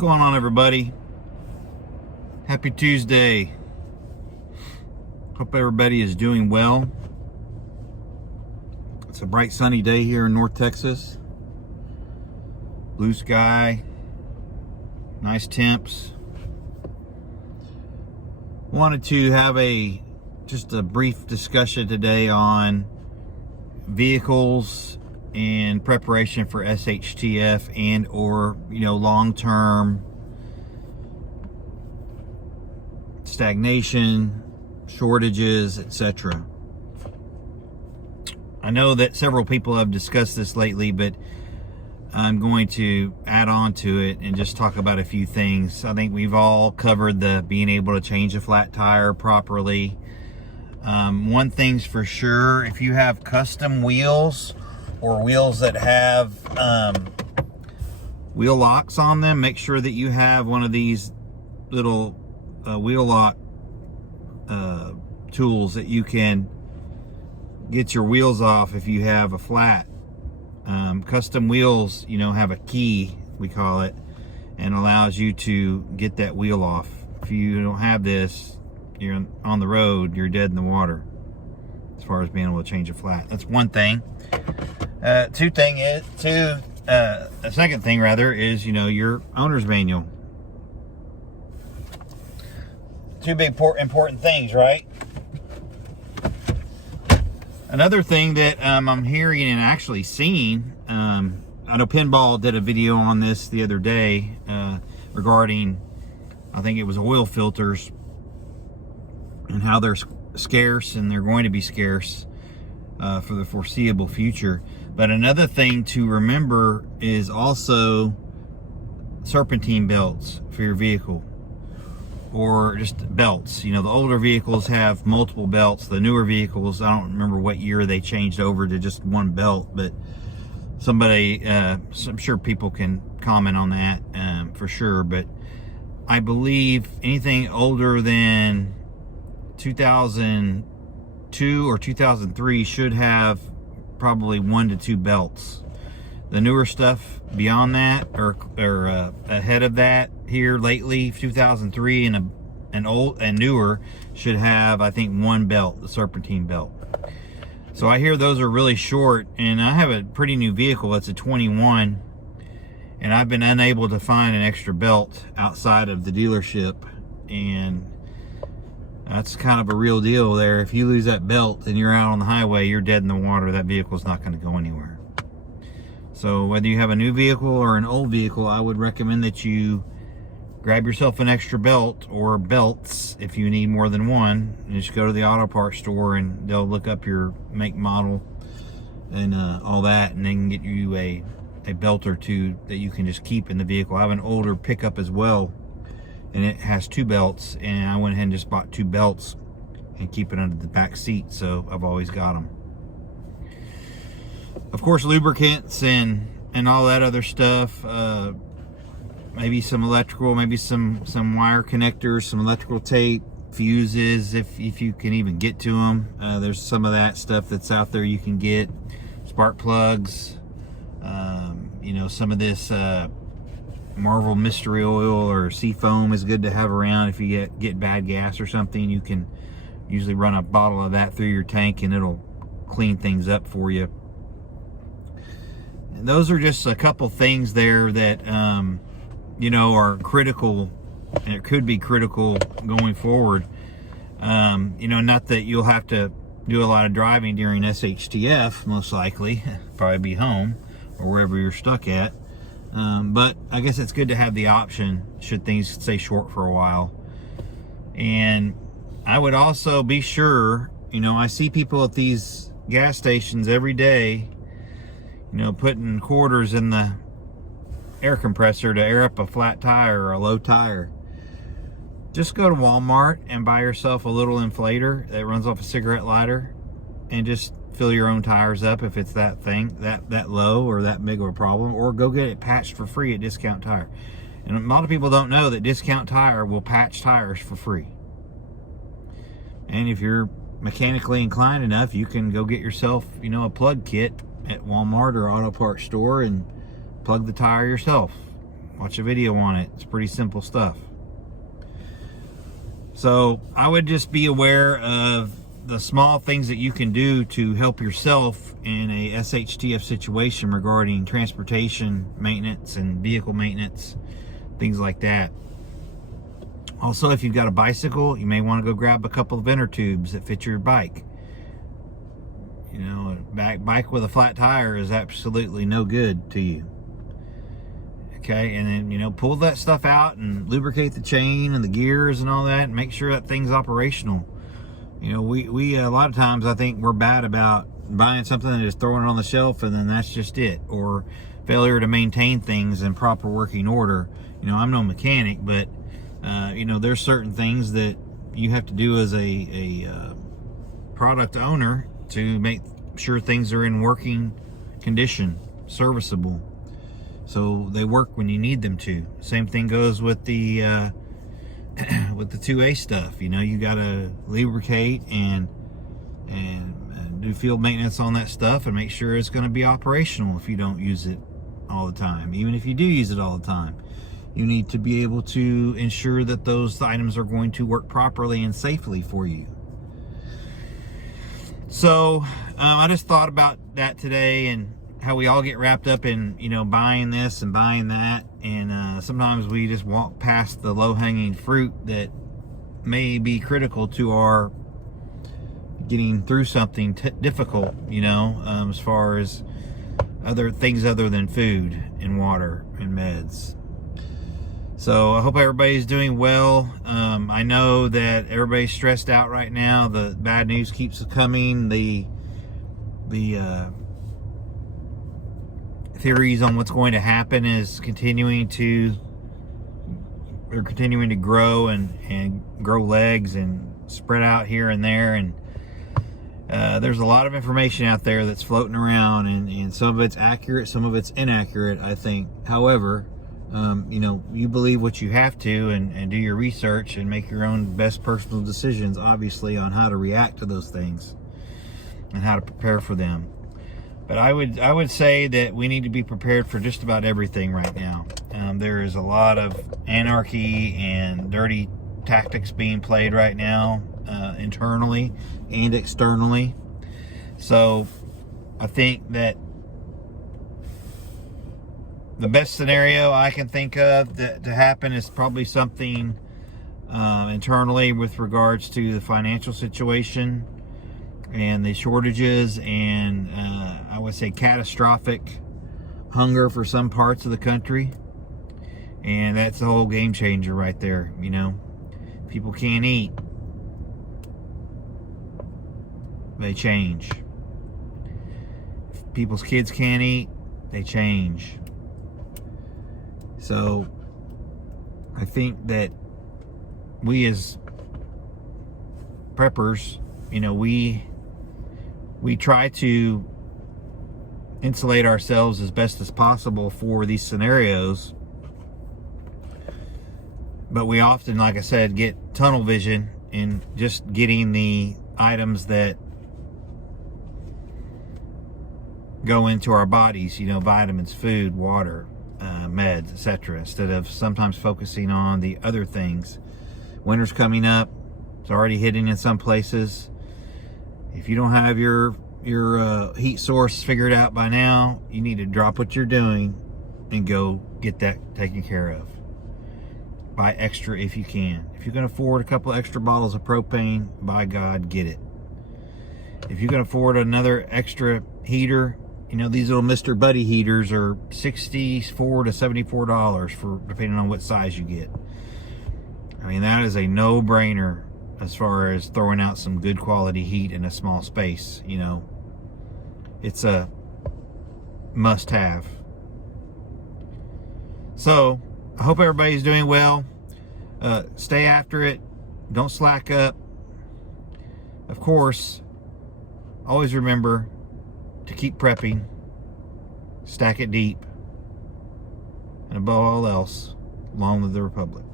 going on, everybody? Happy Tuesday. Hope everybody is doing well. It's a bright sunny day here in North Texas. Blue sky, nice temps. Wanted to have just a brief discussion today on vehicles in preparation for SHTF and or long-term stagnation, shortages, etc. I know that several people have discussed this lately, but I'm going to add on to it and just talk about a few things. I think we've all covered the being able to change a flat tire properly. One thing's for sure, if you have custom wheels or wheels that have wheel locks on them, make sure that you have one of these little wheel lock tools that you can get your wheels off if you have a flat. Custom wheels, have a key, we call it, and allows you to get that wheel off. If you don't have this, you're on the road, you're dead in the water as far as being able to change a flat. That's one thing. A second thing rather is, your owner's manual. Two big important things, right? Another thing that I'm hearing and actually seeing, I know Pinball did a video on this the other day regarding, I think it was oil filters and how they're scarce, and they're going to be scarce for the foreseeable future. But another thing to remember is also serpentine belts for your vehicle, or just belts. The older vehicles have multiple belts. The newer vehicles, I don't remember what year they changed over to just one belt, but somebody, I'm sure people can comment on that for sure. But I believe anything older than 2002 or 2003 should have probably 1 to 2 belts. The newer stuff beyond that, or ahead of that here lately, 2003 and old and newer, should have, I think, 1 belt, the serpentine belt. So I hear those are really short, and I have a pretty new vehicle. It's a 21, and I've been unable to find an extra belt outside of the dealership, and that's kind of a real deal there. If you lose that belt and you're out on the highway, you're dead in the water. That vehicle's not going to go anywhere. So whether you have a new vehicle or an old vehicle, I would recommend that you grab yourself an extra belt, or belts if you need more than one, and just go to the auto parts store and they'll look up your make, model, and all that, and then get you a belt or two that you can just keep in the vehicle. I have an older pickup as well, and it has 2 belts, and I went ahead and just bought 2 belts and keep it under the back seat, so I've always got them. Of course, lubricants and all that other stuff, maybe some electrical, maybe some wire connectors, some electrical tape, fuses, if you can even get to them. There's some of that stuff that's out there you can get. Spark plugs, some of this Marvel Mystery Oil or Seafoam is good to have around. If you get bad gas or something, you can usually run a bottle of that through your tank and it'll clean things up for you. And those are just a couple things there that are critical, and it could be critical going forward. Not that you'll have to do a lot of driving during SHTF, most likely, probably be home or wherever you're stuck at. But I guess it's good to have the option should things stay short for a while. And I would also be sure, I see people at these gas stations every day, putting quarters in the air compressor to air up a flat tire or a low tire. Just go to Walmart and buy yourself a little inflator that runs off a cigarette lighter, and just fill your own tires up if it's that low or that big of a problem, or go get it patched for free at Discount Tire. And a lot of people don't know that Discount Tire will patch tires for free. And if you're mechanically inclined enough, you can go get yourself, a plug kit at Walmart or auto parts store and plug the tire yourself. Watch a video on it. It's pretty simple stuff. So I would just be aware of the small things that you can do to help yourself in a SHTF situation regarding transportation maintenance and vehicle maintenance, things like that. Also, if you've got a bicycle, you may want to go grab a couple of inner tubes that fit your bike. You know, a bike with a flat tire is absolutely no good to you. Okay, and then, you know, pull that stuff out and lubricate the chain and the gears and all that, and make sure that thing's operational. You know, we a lot of times I think we're bad about buying something and just throwing it on the shelf and then that's just it, or failure to maintain things in proper working order. You know, I'm no mechanic, but you know, there's certain things that you have to do as a product owner to make sure things are in working condition, serviceable, so they work when you need them to. Same thing goes with the with the 2A stuff. You know, you got to lubricate and do field maintenance on that stuff and make sure it's going to be operational if you don't use it all the time. Even if you do use it all the time, you need to be able to ensure that those items are going to work properly and safely for you. So I just thought about that today, and how we all get wrapped up in, you know, buying this and buying that, and sometimes we just walk past the low-hanging fruit that may be critical to our getting through something difficult, you know, as far as other things other than food and water and meds. So I hope everybody's doing well. I know that everybody's stressed out right now. The bad news keeps coming. The theories on what's going to happen is continuing to grow and grow legs and spread out here and there. And there's a lot of information out there that's floating around, and some of it's accurate, some of it's inaccurate, I think. However, you know, you believe what you have to, and do your research and make your own best personal decisions, obviously, on how to react to those things and how to prepare for them. But I would say that we need to be prepared for just about everything right now. There is a lot of anarchy and dirty tactics being played right now, internally and externally. So I think that the best scenario I can think of to happen is probably something internally with regards to the financial situation and the shortages, and I would say catastrophic hunger for some parts of the country. And that's the whole game changer right there. You know, people can't eat, they change. If people's kids can't eat, they change. So I think that we as preppers, you know, we try to insulate ourselves as best as possible for these scenarios, but we often, like I said, get tunnel vision in just getting the items that go into our bodies, you know, vitamins, food, water, meds, etc., instead of sometimes focusing on the other things. Winter's coming up. It's already hitting in some places. If you don't have your heat source figured out by now, you need to drop what you're doing and go get that taken care of. Buy extra if you can. If you can afford a couple extra bottles of propane, by God, get it. If you can afford another extra heater, you know, these little Mr. Buddy heaters are $64 to $74 for depending on what size you get. I mean, that is a no-brainer as far as throwing out some good quality heat in a small space. You know, it's a must-have. So I hope everybody's doing well. Stay after it. Don't slack up. Of course, always remember to keep prepping, stack it deep, and above all else, long live the Republic.